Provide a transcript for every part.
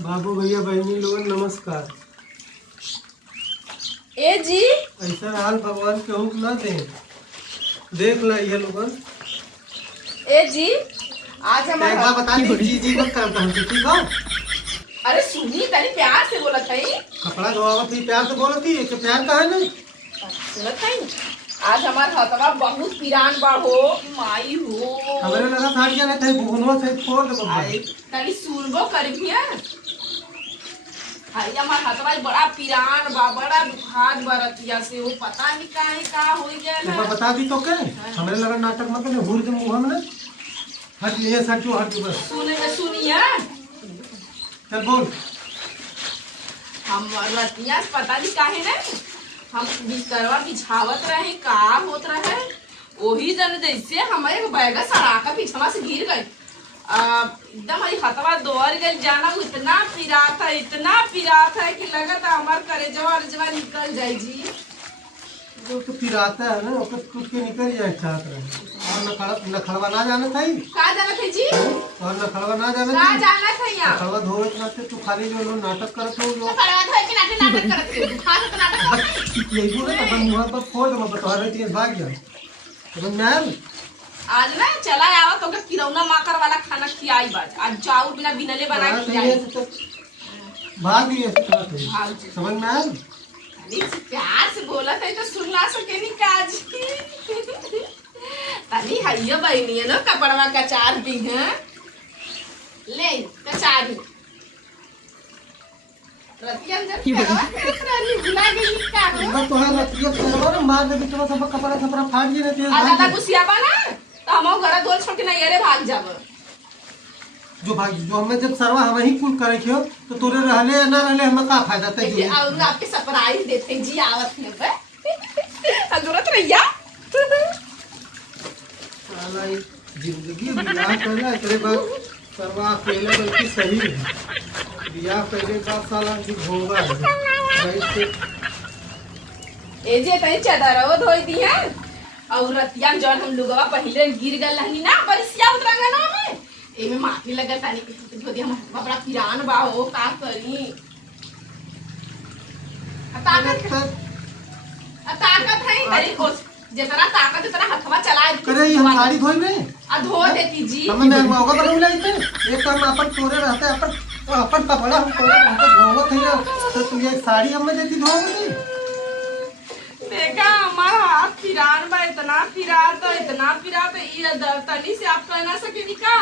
बाबू भैया बहनी लोगन नमस्कार। ए जी ऐसा हाल भगवान केहू के ना दे। देख ला ये लोगन। ए जी आज एक बार हमारा बता दी जी मत करता हूँ ठीक है। अरे सुनिए तनी प्यार से बोलत हई। कपड़ा धोआवत थी प्यार से बोलती है कि प्यार का है नहीं। सुनत हई आज हमार हथवा बहुत पिरान बा हो माई हो। हमारे लगा साड़ियाँ नहीं थे भुगुनवा से फोड़ दे बाबा। आई तनी सुनबो करबिया। हाय हमार हथवा बड़ा पिरान बा बड़ा दुखात बरतिया से वो पता नहीं काहे का होई गया एक बार ना। बता दी तो क्या हमारे लगा नाटक मत करे हुर के मुंह में हट ये सच हट बस। सुनिए चल बोल। हम रतिया से पता नहीं काहे ना हम बिस्तरवा बिछावत रहे का होत रहे वही जन जैसे हमारे बैग सड़ाका पीछवा से गिर गई। एकदम हमारी हथवा दौड़ गई जाना इतना पिरात है कि लगता हमार करेजवा अरजवा निकल जाए जी। जो तो फिर आता है ना ओकर टूट के निकल जाए चाहत रहे और नखड़वा ना जाना था का जाना थे जी और नखड़वा ना जाना का जाना था यहाँ नखड़वा धोवे के नाते तू खाली जो लोग नाटक करत हो जो पड़वा था कि नाटक करते हो खास तो नाटक यही बोले अपन मुंह पर फोड़ दो बता रही थी भाग जा तो मैं आज ना चला आवा तो के किरौना माकर वाला खाना खियाई बाज आज चाउर बिना बिनले बना के खियाई भाग दिए भाग जी। समझ में आया अरे प्यार से बोला था तो सुनला सके नहीं काज तनी हइयो बहनी है ना कपड़वा कचार दी है ले कचार दी रतिया जब करवा करनी भुला गई का हो बस तो है रतिया करवा ना मार दे बिचवा सब कपड़ा छपरा फाड़ दिए रहती आ दादा है गुसिया बा ना तो हम घर धोल छोड़ के नहीं अरे भाग जाब जो भाग जो हमें जब सरवा हम ही कुल करे क्यों तो तोरे रहले या ना रहले हमें का फायदा था देखिए जो और आपके सरप्राइज देते जी आवत है बे जरूरत रहिया साला ये जिंदगी बियाह पहले एकरे बाद सरवा अकेले बल्कि सही है बियाह पहले बाद साला जो होगा भाई से ए जे तनी चादरवा धोई दी है और रतिया जौन हम लोगवा पहले गिर गल रहनी ना बरिसिया उतरंगा ना में एमे माटी लगल तानी के धो दी हम बड़ा पिरान बा हो का करी ताकत है अरे कोस जितना ताकत उतना हथवा चला करे ये हम साड़ी धोई नहीं आ धो देती जी हमें मैं मौका पर नहीं लाई थे एक काम अपन तोरे रहते अपन कपड़ा हम तोरे रहते धोवत है तो तू ये साड़ी हमें देती धोवगी देखा हमारा हाथ पिरान बा इतना पिरा तो ये तनी से आप कह ना सके निका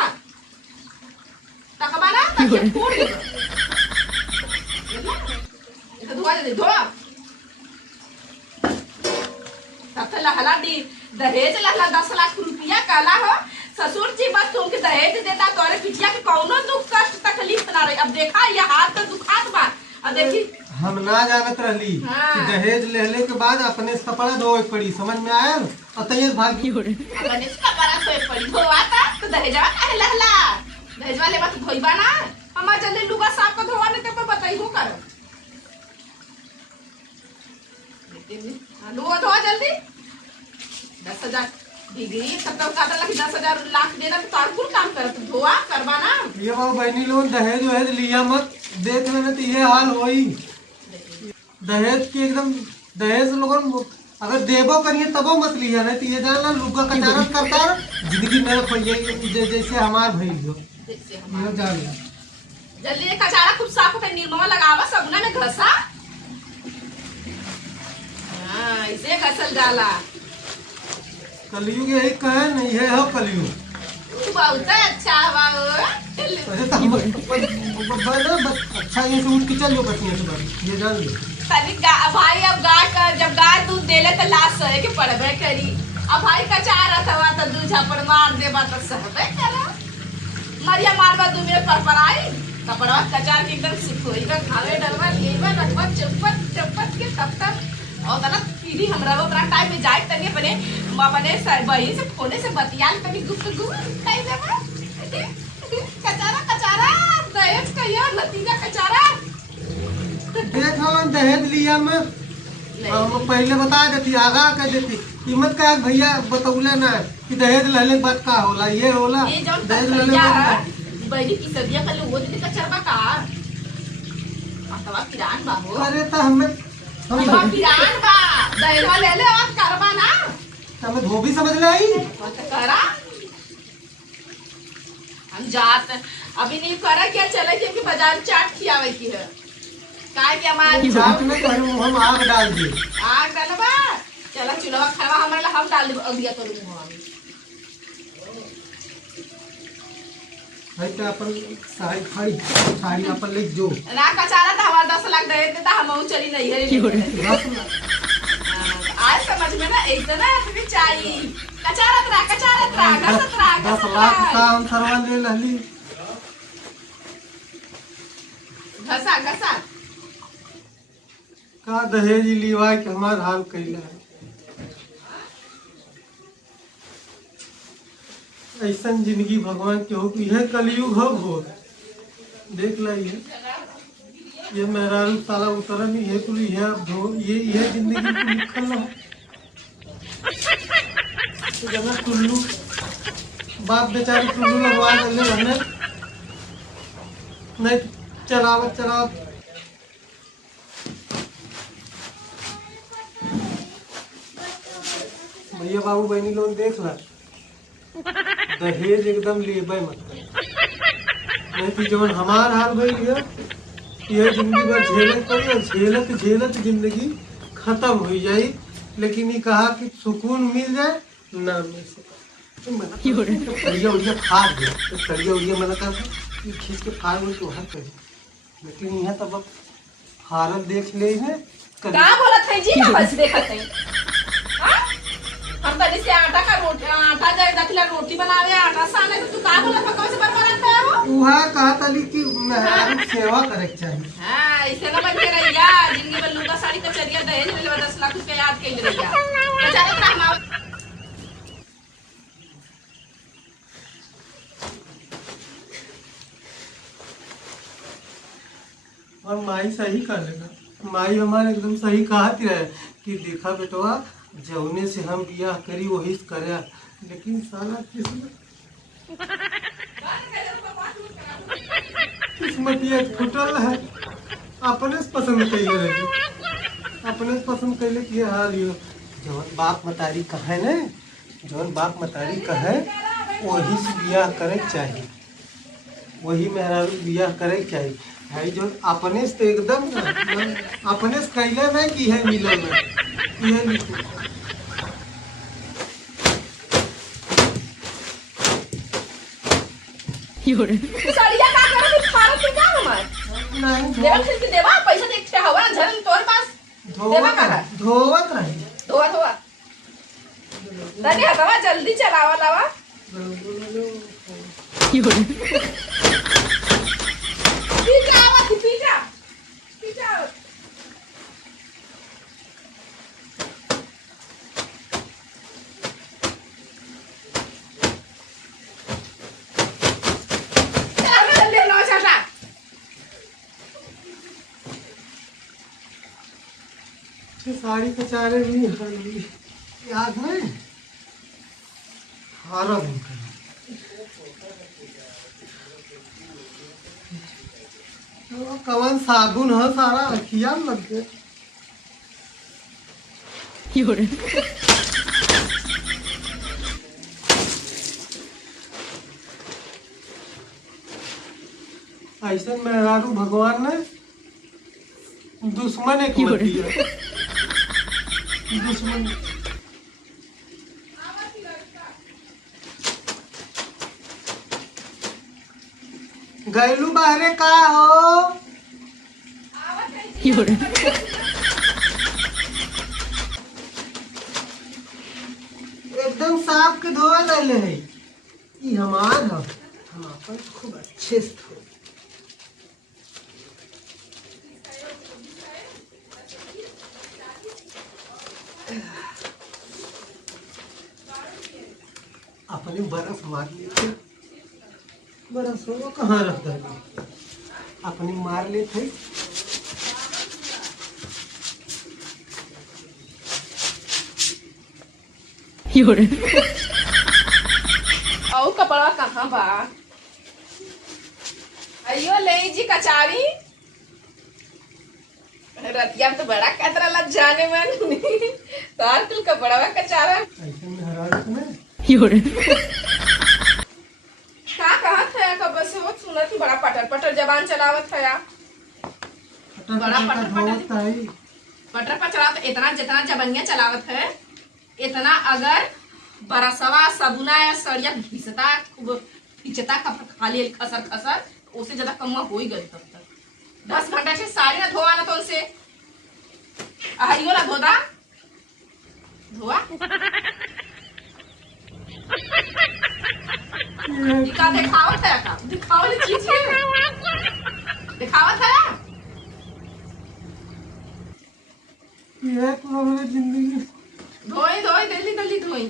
तकबा ना तक फोड़ दे ये धोआ दे धोआ तब लहला दी दहेज लहला 10 लाख रुपया काला हो ससुर जी बस तुमके दहेज देता तोरे पिटिया के कौनो दुख कष्ट तकलीफ ना रही। अब देखा ये हाथ तो दुखात बा अब देखी हम ना जानत रहली कि दहेज लेले के बाद अपने से कपड़ा धोए पड़ी समझ में आया और तैयार भागी अपने से कपड़ा धोए पड़ी धोवाता तो दहेजवा काहे लहला दहेजवा लेबा तो धोइबा ना हमार जल्दी लुगा साफ कर धोवा नहीं तो बताइबो कर लुगा धोवा जल्दी 10,000 डिग्री तब तक का लग 10,000 लाख देना तो कारकुल काम करत धोआ करबा ना ये बाबू बहनी लोग दहेज वहेज लिया मत देख लेना तो ये हाल होई दहेज के एकदम दहेज लोगन अगर देबो करिए तबो मत लिया नहीं तो ये जानना लुगा कचारन करता जिंदगी में खोइए जैसे हमार भई हो जैसे ये जान ले जल्दी ये कचारा खूब साफ कर निर्ममा लगावा सबना में घसा हां इसे घसल डाला कलयुग यही कहे नहीं है हो कलयुग बहुत अच्छा बाबू वैसे तो अच्छा ये से उठ के चल जो बचिए से बात ये जान ले तनी भाई अब गाय का जब गाय दूध देले तो लाश सहे के पड़बे करी अब भाई कचारा थवा तो दू झापड़ मार देबा तो सहबे करा मरिया मारबा 2 मिनट पर आई कपड़वा कचार के एकदम सुखोई का खावे डलवा लेबा रखबा चपत के तब और तना पीढ़ी हमरा ओकरा टाइम में जाए तनी अपने बही से फोने से बतियाल तनी गुफ्तगू कई देबा कचारा दहेज कहियो नतीजा कचारा देख हम दहेज लिया मैं हम पहले बता देती आगा कह देती कीमत का भैया बतौले ना कि दहेज लेने बात का होला ये होला ये जब दहेज भैया लेने बड़ी की सदिया कल वो दिन का चरबा का हवा पिरान बा हो। अरे तो हमें हवा पिरान बा दहेजवा ले ले और करबा ना हमें धोबी समझ ले आई। मत करा हम जात अभी नहीं करा क्या चले कि बाजार चाट खियावे की है काय के हमारे चाट में तो हम आग डाल दिए। आग डालबा चला चुलवा खावा हमरा ला हम डाल देब अगिया तो मुंह में भाई तो अपन साड़ी अपन ले जो ना कचारा था हमारा 10 लाख दे देता हम चली नहीं है आज समझ में ना एक तो ना फिर चाहिए कचारा घसत रहा 10 लाख का हम सरवा ले लली। घसा का दहेज लिवा के हमार हाल कैला है। ऐसन जिंदगी भगवान के हो यह कलयुग हो घोर देख ला ये मेहरारू साला उतरा नहीं है कुल यह अब ये जिंदगी को लिखल है। तो जगह टुल्लू बाप बेचारी टुल्लू लगवा ले हमें नहीं चलावत भैया बाबू बहनी लोग देख ला दहेज एकदम लेबे मत नहीं कि जब हमार हाल भई है ये जिंदगी भर झेलत पड़ी और झेलत जिंदगी खत्म हो जाई। लेकिन ये कहा कि सुकून मिल जाए ना मिल सके कड़िया उड़िया फाड़ दे तो कड़िया उड़िया मना कर खींच के फाड़ उड़ तो हर करी। लेकिन यहाँ तब फारल देख ले है का बोलत है जी ना बस देखत है हम तनी से आटा जाए दखला रोटी बनावे आटा साने तो तू का बोलत पकावे से बरबरत है हो उहा कहा तली कि मेहरारू सेवा करे के चाहिए। हां इसे ना बन के रहिया जिंदगी भर लूंगा साड़ी कचरिया दहेज मिले 10 लाख रुपया याद कइल रहिया बेचारे रहमा और माई सही कर लेगा। माई हमारे एकदम सही कहती रहे कि देखा बेटवा जौने से हम बियाह करी वही से करे लेकिन साला किस्मत ये फुटल है। अपने से पसंद कैले रही अपने से पसंद कैले कि हाल यो जौन बाप मतारी कहे ने जौन बाप मतारी कहे वही से बियाह करे चाहिए वही मेहरारू बियाह करे चाहिए। भाई जो अपने से एकदम अपने से कैले में कि है मिले में यह लिखो सड़िया का करे फारत के क्या हमर नहीं देवा खरीद के देवा पैसा देखते हवा झरन तोर पास देवा का धोवत रही धोवा तने हटवा जल्दी चलावा लावा पीटा साड़ी कचारे भी याद नहीं हारा भी तो कवन साबुन है सारा अखिया में लग गए। ऐसे मेहरारू भगवान ने दुश्मन एक मत दिया दुश्मन गैलू बाहरे का हो एकदम साफ के धोआ डाले है ये हमार है हम अपन खूब अच्छे से धो अपने बर्फ मार लेते बर्फ वो कहाँ रख दे अपने मार लेते औ कपड़ा कहाँ बा अयो ले जी कचारी रतिया में तो बड़ा कतरा लग जाने मन तार तुल का बड़ा कचारा ऐसे में हरा में का कहा था का बस वो सुना थी बड़ा पटर पटर जबान चलावत है या बड़ा पटर पचरा तो इतना जितना जबनिया चलावत है इतना अगर बरसवा सबुना या सड़िया घिसता खिंचता खाली खसर खसर उससे ज्यादा कम हो ही गई तब तक 10 घंटा से साड़ी ना धोआ ना तो उनसे हरियो ना धोदा धोआ दिखा दिखावत है का दिखावली चीज है दिखावत है ये तो हमारी जिंदगी धोई धोई जल्दी जल्दी धोई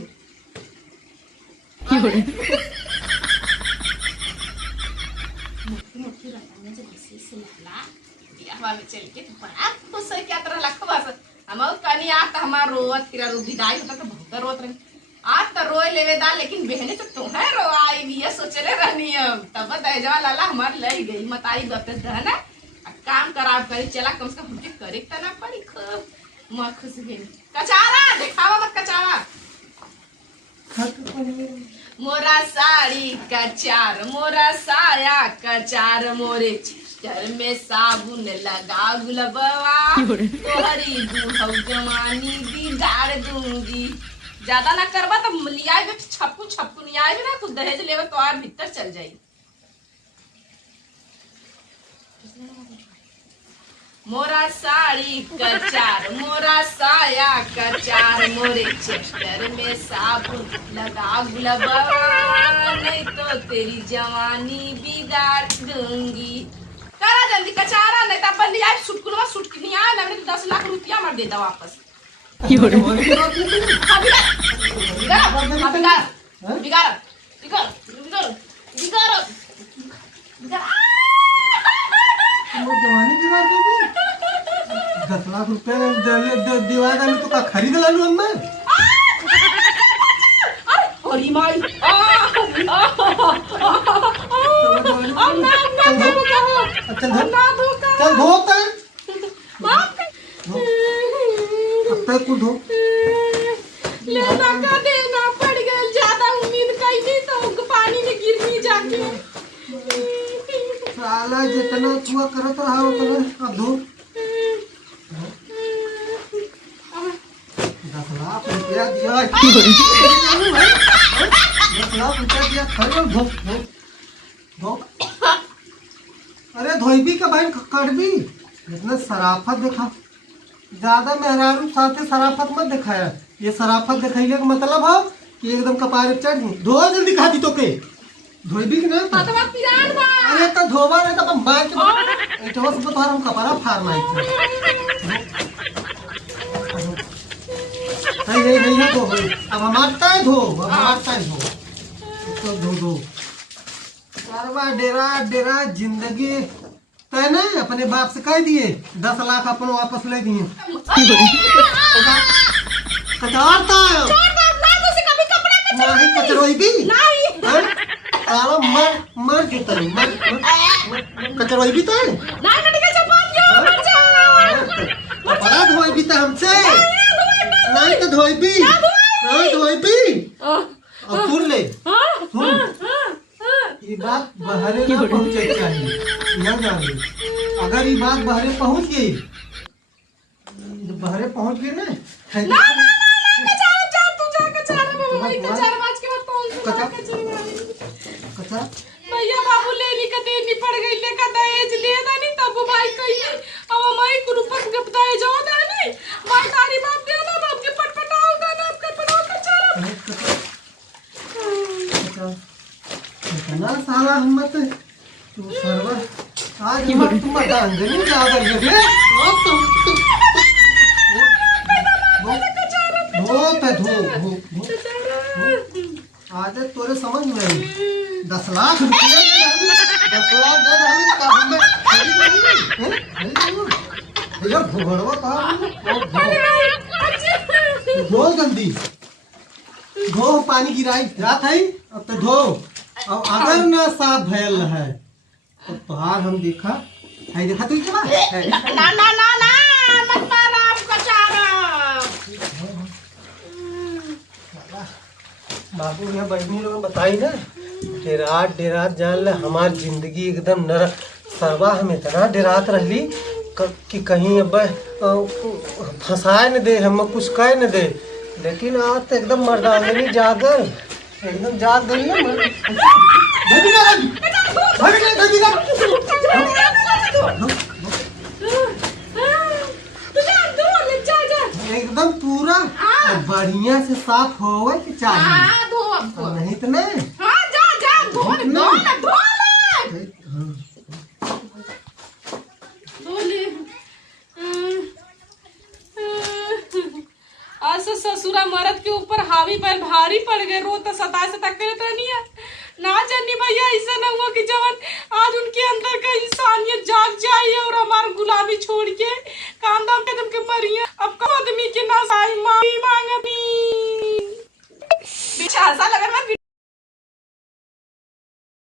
मुट्ठी रंगने से बसी से लला बियाहवा में चल के बड़ा खुश है क्या तरह लखवा से हम कनी आ त हमार रोवत तेरा रो विदाई होता तो बहुत रोत रही आज तो रोए लेवे दा लेकिन बहने तो तुम्हें रोआई भी ये सोचले रहनी तब दहजवा लाला हमार लई गई मताई गप दहना काम कराब करी चला कम से कम हमके करे त ना पड़ी खूब मैं खुश गई कचारा दिखावा मत कचारा मोरा साड़ी कचार मोरा साया कचार मोरे चेस्टर में साबुन लगा गुलबवा तोहरी दूहौ जवानी बिगाड़ दूंगी ज्यादा ना करबा तो लिया छप्पू छप्पू नहीं आए ना तू दहेज लेवे तो और भीतर चल जाई मोरा साड़ी कचार मोरा साया कचार मोरे चेस्टर में साबुन लगा गुलबवा नहीं तो तेरी जवानी बिगाड़ दूंगी करा जल्दी कचारा नहीं तो अपन लिया सुटकुलवा सुटकी नहीं आया ना मैंने 10 लाख रुपया मर देता वापस जवानी बिगाड़ देगी 10 लाख रुपया दीवार डाली तो का खरीद लालू अम्मा अरे माई चल धो अब तक धो लेना का देना पड़ गया ज्यादा उम्मीद कहीं नहीं तो पानी में गिर नहीं जाके साला जितना छुआ करत रहा उतना अब धो 10 लाख रुपया दिया 10 लाख रुपया दिया खरीद धो धो धो अरे धोईबी का भाई कड़बी इतना सराफत देखा ज्यादा मेहरारू साथे सराफत मत दिखाया ये सराफत दिखाइले का मतलब है कि एकदम कपारे चढ़ धो जल्दी खाती तो के धोईबी कि ना अरे तो धोबा नहीं तो मार के एटवा से तो हम कपारा फाड़ना है नहीं तो अब हमार टाइम धो अब हमार टाइम धो तो धो धो सरवा डेरा डेरा जिंदगी तय ना अपने बाप से कह दिए 10 लाख अपन वापस ले दिए कचारता नहीं कचरोई भी साला मर जूता मर कचरोई भी तो अपराध धोई भी तो हमसे नहीं तो धोई भी धोई भी अब सुन ले सुन ये बात बहरे ना पहुंचे चाहिए न जाने अगर ये बात बहरे पहुंच गई बहरे पहुंच गई ना भैया बाबू लेनी का देनी पड़ गई लेका दहेज ले ना नहीं तब भाई कही अब माई को रुपक गपदाए जाओ ना नहीं माई तारी बात दे ना बाप के पटपटाओ ना आप कर पटाओ कचारा इतना साला हिम्मत तू सर्वर आज मत तुम अंजलि जागर रे आज तोरे समझ में 10 लाख रुपया 10 लाख दे दे काम में भैया घोड़वा का धो जल्दी धो पानी गिराई रात है अब तो धो अब अगर ना साफ भयल है तो तोहार हम देखा है देखा तू क्या ना ना ना ना बाबू ये बहनी लोग बताई ना, डेरात डेरात जान ले हमार जिंदगी एकदम नर सरवा। हम इतना डेरात रहली कि कहीं अब फंसाए न दे, हम कुछ कह न दे। लेकिन आज तो एकदम मर्दांगनी जागर एकदम जाग गई ना। एकदम पूरा बढ़िया से साफ होवे के चाहिए, नहीं तो नहीं। आज ससुरा मर्द के ऊपर हावी पर भारी पड़ गए, रोता सता करत रहनी है। ना जानी भैया ऐसा ना हुआ कि जवन आज उनके अंदर का इंसानियत जाग जाए